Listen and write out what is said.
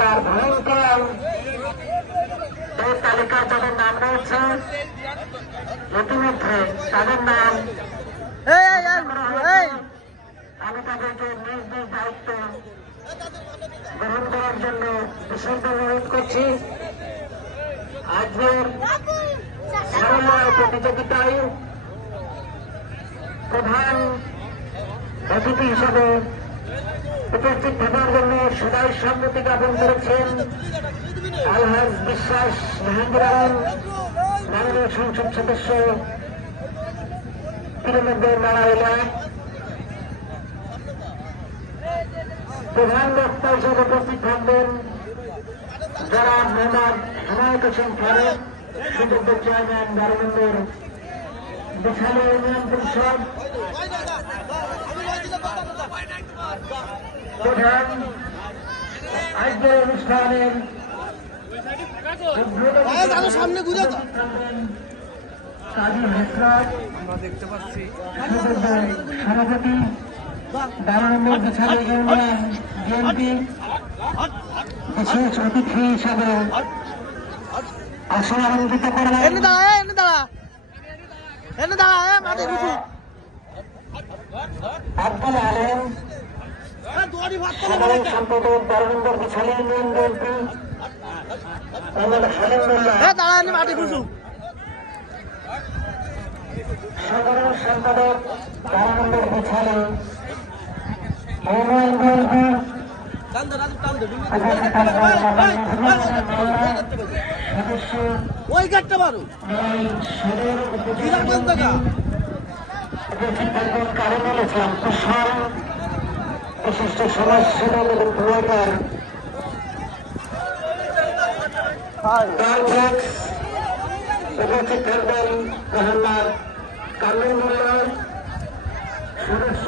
তার ভয়ঙ্কর এই তালিকায় যাদের নাম রয়েছে ইতিমধ্যে তাদের নাম আমি তাদেরকে নিজ নিজ দায়িত্ব গ্রহণ করার জন্য বিশেষ অনুরোধ করছি। আজকের প্রতিযোগিতায় প্রধান অতিথি হিসাবে উপস্থিত থাকার জন্য সদাই সম্মতি জ্ঞাপন করেছেন আলহাজ বিশ্বাস জাহাঙ্গীর মাননীয় সংসদ সদস্য তিরুমধ্যে নারায়ণা। প্রধান বক্তা হিসেবে উপস্থিত থাকবেন যারা মোহাম্মদ হেমায়ত হোসেন ফারুক সুযোগ্য চেয়ারম্যান বারোনম্বর বিছালী ইউনিয়ন পরিষদ। প্রধান আজকের অনুষ্ঠানের সামনে কাজী হাসরাত সভাপতি 12 নম্বর বিছালী ইউনিয়ন বিএনপি বিশেষ অতিথি হিসাবে আশীর্বাদিত করবেন আব্দুল আলম সাধারণ সম্পাদক 12 নম্বর বিছালী ইউনিয়ন বিএনপি সাধারণ সম্পাদক 12 নম্বর বিছালী ইউনিয়ন বিএনপি ওই গাড়টা মারো বিশিষ্ট সমাজসেবক এবং ভূমিকার উপস্থিত থাকবেন মোহাম্মদ কামরুল মোল্লা সদস্য